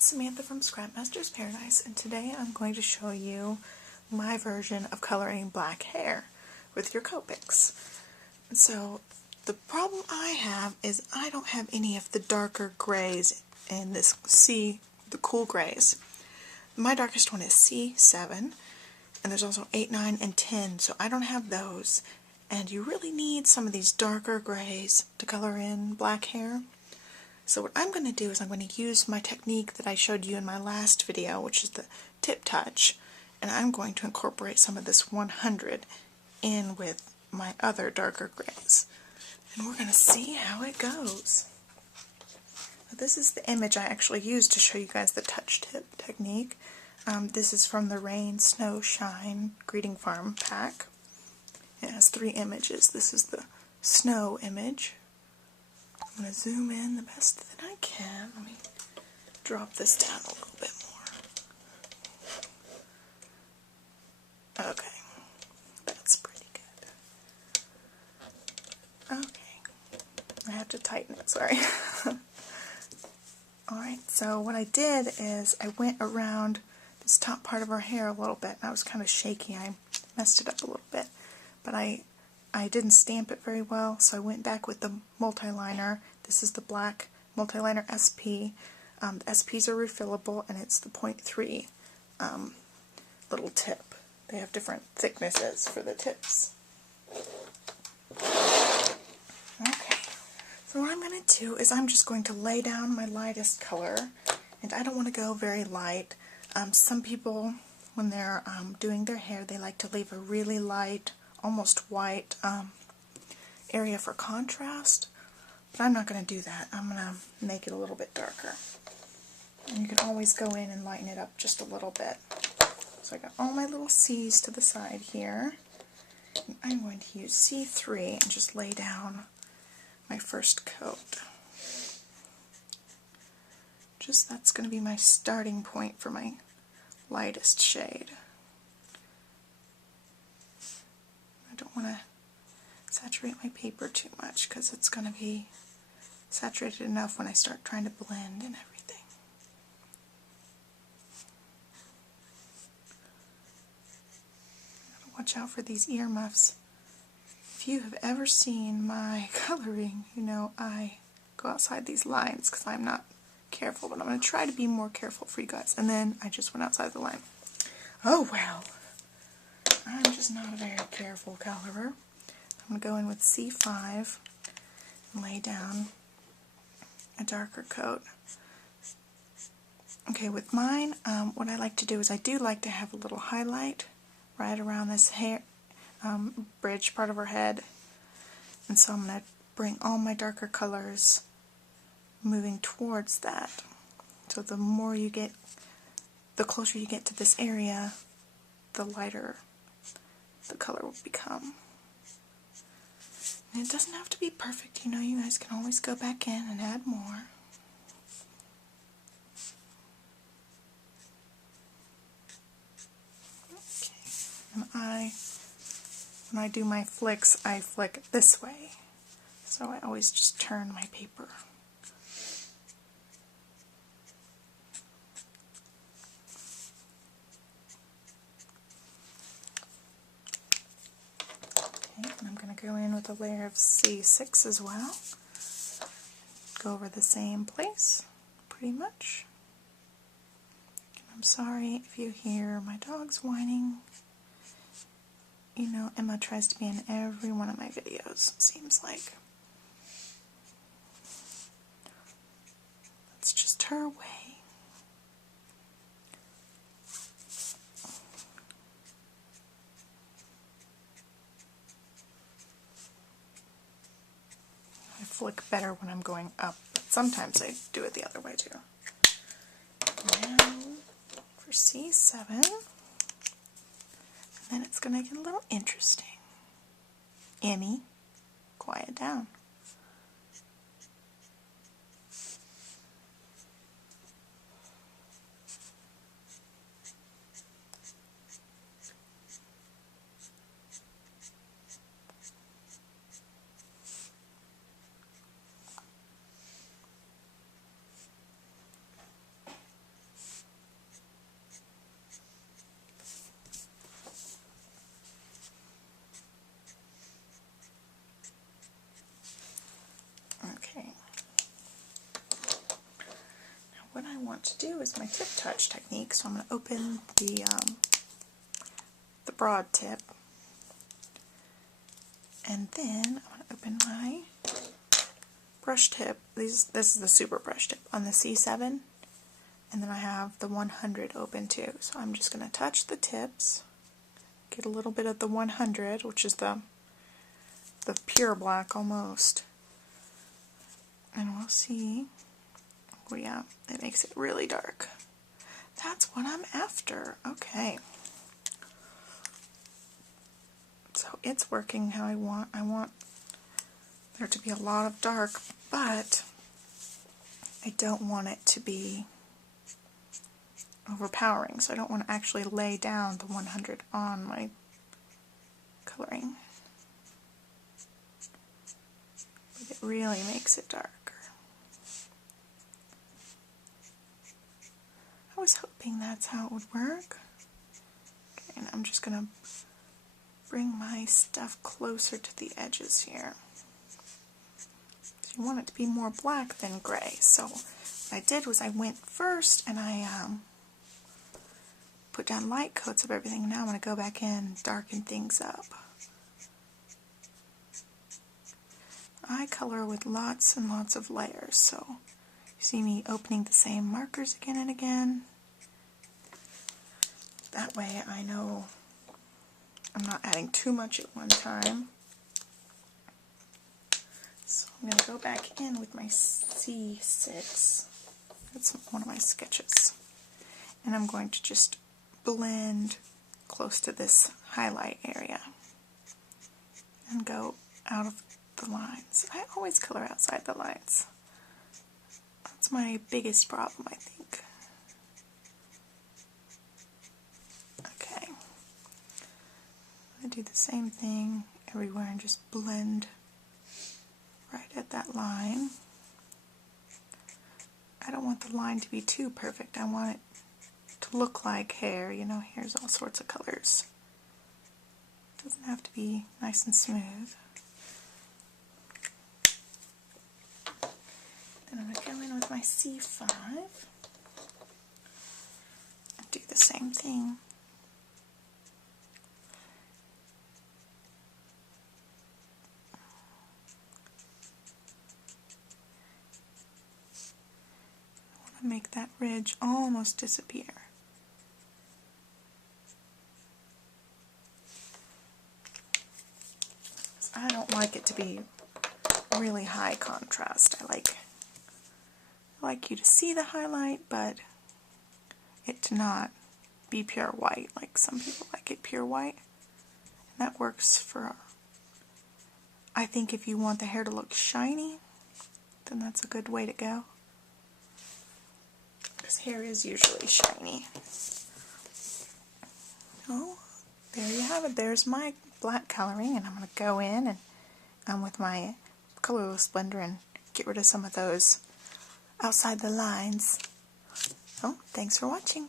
it's Samantha from Scrapmaster's Paradise, and today I'm going to show you my version of coloring black hair with your Copics. So the problem I have is I don't have any of the darker grays in this the cool grays. My darkest one is C7, and there's also 8, 9, and 10, so I don't have those. And you really need some of these darker grays to color in black hair. So what I'm going to do is I'm going to use my technique that I showed you in my last video, which is the tip touch, and I'm going to incorporate some of this 100 in with my other darker grays. And we're going to see how it goes. This is the image I actually used to show you guys the touch tip technique. This is from the Rain, Snow, Shine Greeting Farm pack. It has 3 images. This is the snow image. I'm going to zoom in the best that I can. Let me drop this down a little bit more. Okay, that's pretty good. Okay, I have to tighten it, sorry. Alright, so what I did is I went around this top part of her hair a little bit, and I was kind of shaky. I messed it up a little bit, but I didn't stamp it very well, so I went back with the multi-liner. This is the black multi-liner SP. The SPs are refillable, and it's the 0.3 little tip. They have different thicknesses for the tips. Okay, so what I'm going to do is I'm just going to lay down my lightest color, and I don't want to go very light. Some people, when they're doing their hair, they like to leave a really light, almost white area for contrast, but I'm not going to do that. I'm going to make it a little bit darker. And you can always go in and lighten it up just a little bit. So I got all my little C's to the side here. And I'm going to use C3 and just lay down my first coat. That's going to be my starting point for my lightest shade. I don't want to saturate my paper too much because it's going to be saturated enough when I start trying to blend and everything. Gotta watch out for these earmuffs. If you have ever seen my coloring, you know I go outside these lines because I'm not careful, but I'm going to try to be more careful for you guys. And then I just went outside the line. Oh well, I'm just not a very careful colorer. I'm going to go in with C5 and lay down a darker coat. Okay, with mine, what I like to do is I do like to have a little highlight right around this hair bridge part of her head. And so I'm going to bring all my darker colors moving towards that. So the more you get, the closer you get to this area, the lighter the color will become. And it doesn't have to be perfect, you know, you guys can always go back in and add more. Okay. And when I do my flicks, I flick this way. So I always just turn my paper. And I'm going to go in with a layer of C6 as well. Go over the same place, pretty much. And I'm sorry if you hear my dogs whining. You know, Emma tries to be in every one of my videos, it seems like. That's just her way. I flick better when I'm going up, but sometimes I do it the other way too. Now for C7, and then it's going to get a little interesting. Emmy, quiet down. want to do is my tip touch technique. So I'm going to open the broad tip, and then I'm going to open my brush tip. This is the super brush tip on the C7, and then I have the 100 open too. So I'm just going to touch the tips, get a little bit of the 100, which is the pure black almost, and we'll see. Oh yeah, it makes it really dark. That's what I'm after. Okay. So it's working how I want. I want there to be a lot of dark, but I don't want it to be overpowering. So I don't want to actually lay down the 100 on my coloring. But it really makes it darker. I was hoping that's how it would work. Okay, and I'm just going to bring my stuff closer to the edges here. So you want it to be more black than gray. So what I did was I went first and I put down light coats of everything. Now I'm going to go back in and darken things up. I color with lots and lots of layers, so you see me opening the same markers again and again. That way I know I'm not adding too much at one time. So I'm going to go back in with my C6. That's one of my sketches. And I'm going to just blend close to this highlight area and go out of the lines. I always color outside the lines. That's my biggest problem, I think. Okay. I do the same thing everywhere and just blend right at that line. I don't want the line to be too perfect. I want it to look like hair. You know, hair's all sorts of colors. It doesn't have to be nice and smooth. Then I'm going to go in with my C5 and do the same thing. Make that ridge almost disappear. I don't like it to be really high contrast. I like you to see the highlight, but it to not be pure white. Like some people like it pure white. And that works for, I think if you want the hair to look shiny, then that's a good way to go. Hair is usually shiny. Oh, there you have it. There's my black coloring, and I'm going to go in and with my colorless blender and get rid of some of those outside the lines. Oh, thanks for watching.